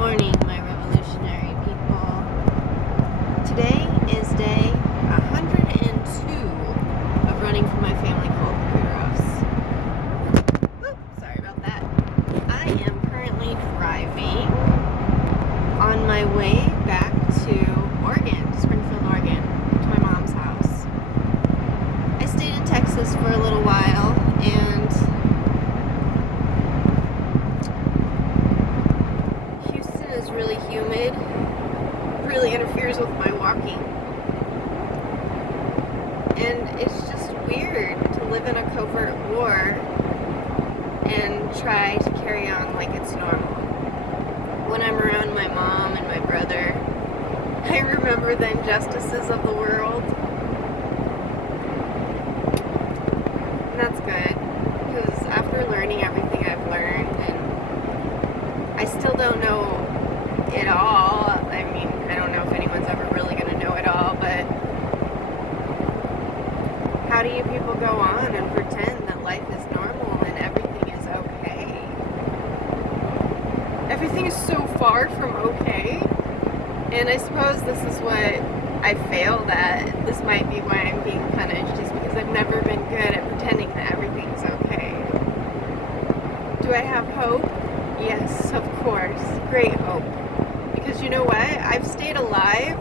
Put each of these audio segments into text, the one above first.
morning, my revolutionary people. Today is day 102 of running for my family called the Kudearoffs. Sorry about that. I am currently driving on my way back to Oregon, Springfield, Oregon, to my mom's house. I stayed in Texas for a little while, and is really humid, really interferes with my walking, and it's just weird to live in a covert war and try to carry on like it's normal. When I'm around my mom and my brother, I remember the injustices of the world, and that's good, because after learning everything I've learned, and I still don't know it all. I mean, I don't know if anyone's ever really going to know it all, but how do you people go on and pretend that life is normal and everything is okay? Everything is so far from okay, and I suppose this is what I failed at. This might be why I'm being punished, is because I've never been good at pretending that everything's okay. Do I have hope? Yes, of course. Great hope. Because you know what? I've stayed alive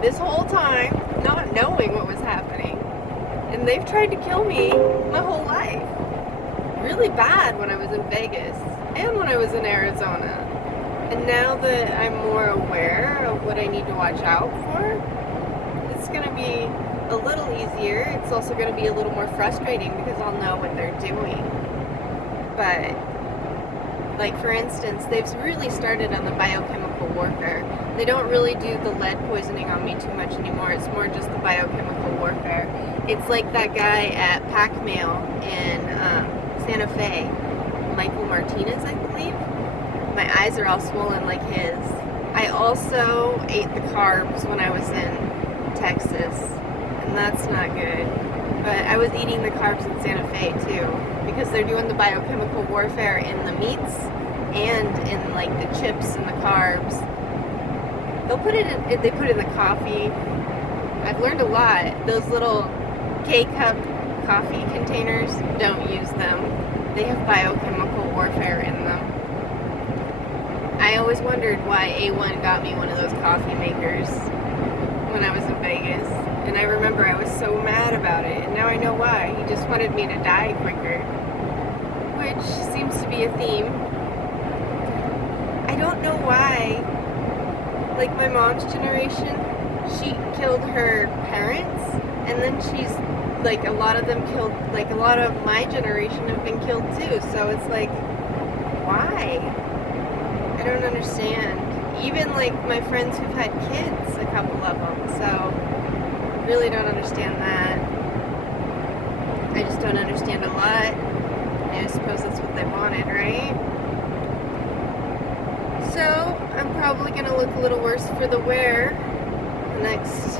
this whole time, not knowing what was happening. And they've tried to kill me my whole life. Really bad when I was in Vegas and when I was in Arizona. And now that I'm more aware of what I need to watch out for, it's going to be a little easier. It's also going to be a little more frustrating because I'll know what they're doing. But like, for instance, they've really started on the biochemical warfare. They don't really do the lead poisoning on me too much anymore. It's more just the biochemical warfare. It's like that guy at Pac Mail in Santa Fe, Michael Martinez, I believe. My eyes are all swollen like his. I also ate the carbs when I was in Texas, and that's not good. But I was eating the carbs in Santa Fe too, because they're doing the biochemical warfare in the meats and in like the chips and the carbs. They put it in the coffee. I've learned a lot. Those little K-cup coffee containers, don't use them. They have biochemical warfare in them. I always wondered why A1 got me one of those coffee makers when I was in Vegas. And I remember I was so mad about it, and now I know why. He just wanted me to die quicker, which seems to be a theme. I don't know why. Like, my mom's generation, she killed her parents, and then she's, like, a lot of them killed, like, a lot of my generation have been killed too, so it's like, why? I don't understand. Even, like, my friends who've had kids, a couple of them, so really don't understand that. I just don't understand a lot. I suppose that's what they wanted, right? So I'm probably gonna look a little worse for the wear the next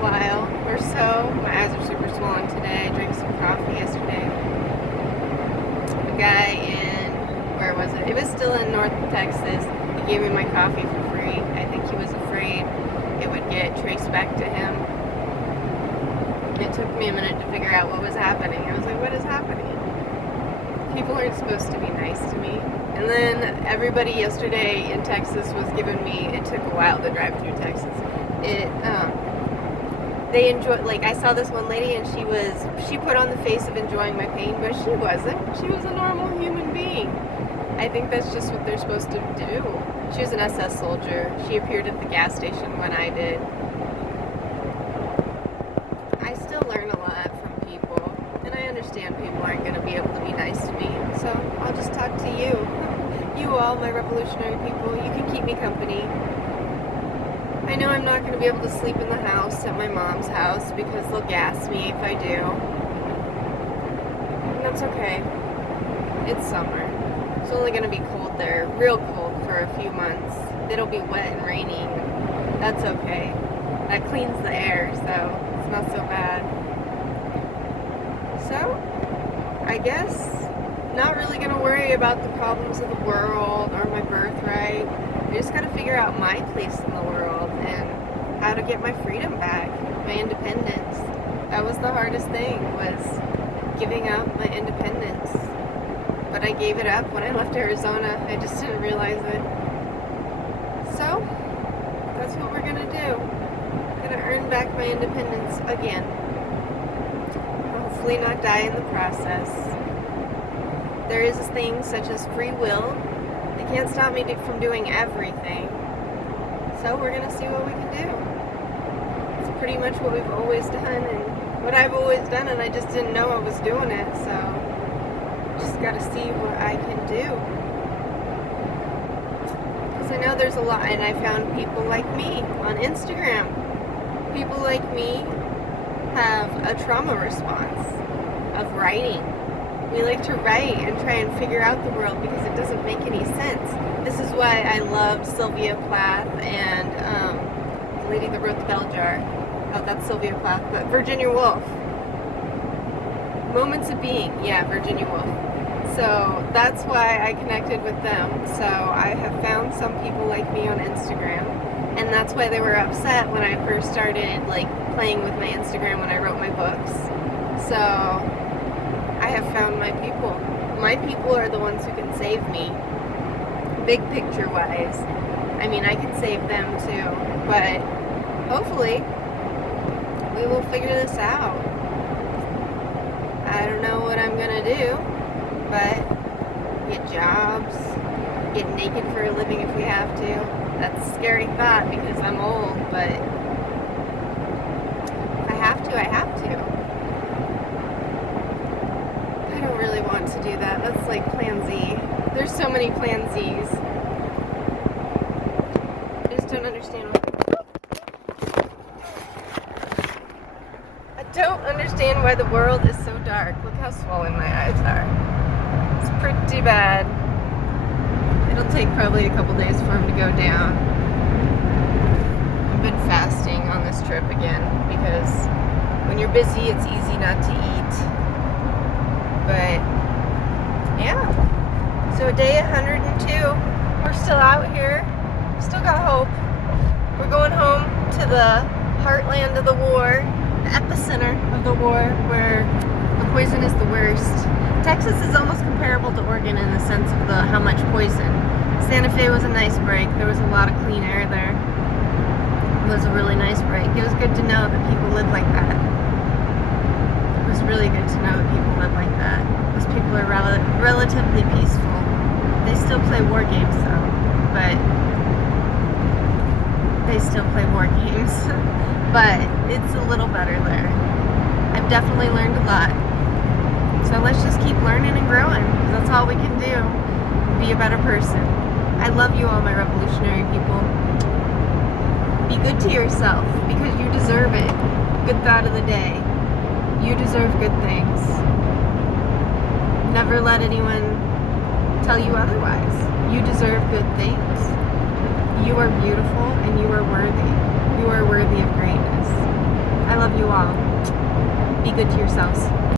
while or so. My eyes are super swollen today. I drank some coffee yesterday. The guy in, where was it? It was still in North Texas. He gave me my coffee for free. I think he was afraid it would get traced back to him. It took me a minute to figure out what was happening. I was like, what is happening? People aren't supposed to be nice to me. And then everybody yesterday in Texas was giving me, it took a while to drive through Texas. They enjoyed, like, I saw this one lady and she put on the face of enjoying my pain, but she wasn't. She was a normal human being. I think that's just what they're supposed to do. She was an SS soldier. She appeared at the gas station when I did. I still learn a lot from people, and I understand people aren't going to be able to be nice to me, so I'll just talk to you. You all, my revolutionary people, you can keep me company. I know I'm not going to be able to sleep in the house at my mom's house because they'll gas me if I do. And that's okay. It's summer. It's only going to be cold there, real cold, for a few months. It'll be wet and raining. That's okay. That cleans the air, so it's not so bad. So, I guess not really going to worry about the problems of the world or my birthright. I just got to figure out my place in the world and how to get my freedom back, my independence. That was the hardest thing, was giving up my independence. But I gave it up when I left Arizona. I just didn't realize it. So, that's what we're going to do. I'm going to earn back my independence again. Hopefully not die in the process. There is things such as free will. They can't stop me from doing everything. So we're going to see what we can do. It's pretty much what we've always done and what I've always done, and I just didn't know I was doing it. So just got to see what I can do. Because I know there's a lot, and I found people like me on Instagram. People like me have a trauma response of writing. We like to write and try and figure out the world because it doesn't make any sense. This is why I loved Sylvia Plath and the lady that wrote The Bell Jar. Oh, that's Sylvia Plath, but Virginia Woolf. Moments of Being, yeah, Virginia Woolf. So that's why I connected with them. So I have found some people like me on Instagram, and that's why they were upset when I first started playing with my Instagram when I wrote my books. So I have found my people. My people are the ones who can save me, big picture wise. I mean, I can save them too, but hopefully we will figure this out. I don't know what I'm gonna do, but get jobs, get naked for a living if we have to. That's a scary thought because I'm old, but if I have to, I have to. I don't really want to do that. That's like Plan Z. There's so many Plan Zs. I just don't understand why the world is so dark. Look how swollen my eyes are. It's pretty bad. It'll take probably a couple days for them to go down. I've been fasting on this trip again because when you're busy, it's easy not to eat. But yeah, so day 102, we're still out here, still got hope. We're going home to the heartland of the war, the epicenter of the war, where the poison is the worst. Texas is almost comparable to Oregon in the sense of how much poison. Santa Fe was a nice break. There was a lot of clean air there. It was a really nice break. It was good to know that people live like that. It was really good to know that people live like that. Those people are relatively peaceful. They still play war games though, but they still play war games. But it's a little better there. I've definitely learned a lot. So let's just keep learning and growing. That's all we can do. Be a better person. I love you all, my revolutionary people. Be good to yourself because you deserve it. Good thought of the day. You deserve good things. Never let anyone tell you otherwise. You deserve good things. You are beautiful and you are worthy. You are worthy of greatness. I love you all. Be good to yourselves.